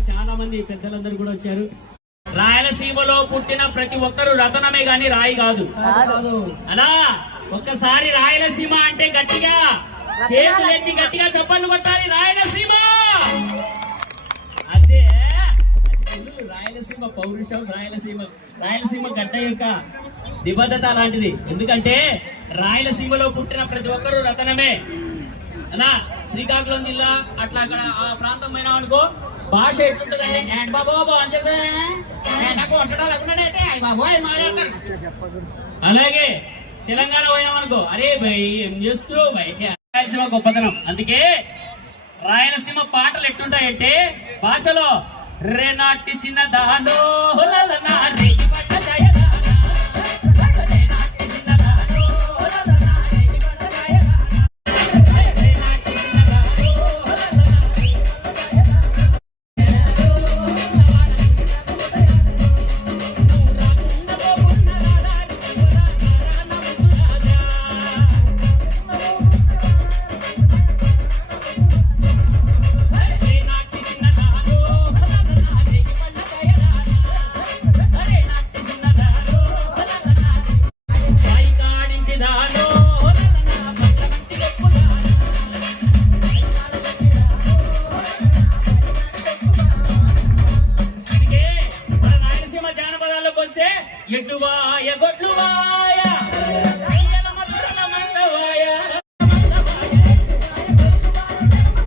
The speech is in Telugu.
మనకు చాలా మంది పెద్దలందరూ కూడా వచ్చారు. రాయలసీమలో పుట్టిన ప్రతి ఒక్కరు రతనమే గాని రాయి కాదు అలా. ఒక్కసారి రాయలసీమ అంటే గట్టిగా చేతులు ఎత్తి గట్టిగా చప్పట్లు కొట్టాలి. రాయలసీమ అదే రాయలసీమ పౌరుషం, రాయలసీమ గడ్డ యొక్క నిబద్ధత లాంటిది. ఎందుకంటే రాయలసీమలో పుట్టిన ప్రతి ఒక్కరు రతనమే అలా. శ్రీకాకుళం జిల్లా అట్లా అక్కడ ఆ ప్రాంతం అయినా అనుకో భాష ఎట్లుంటదండి, ఏంటి బాబు అని చేసే నాకు వంటడాలు అనుకున్నాడంటే బాబు అని మాట్లాడతారు. అలాగే తెలంగాణ పోయినామనుకో అరే భయ్ ఏం చేస్తూ భయ్. రాయలసీమ గొప్పతనం. అందుకే రాయలసీమ పాటలు ఎట్టుంటాయంటే భాషలో రేనాటి సిన్న దానో ఎట్లువా ఎగొట్లువా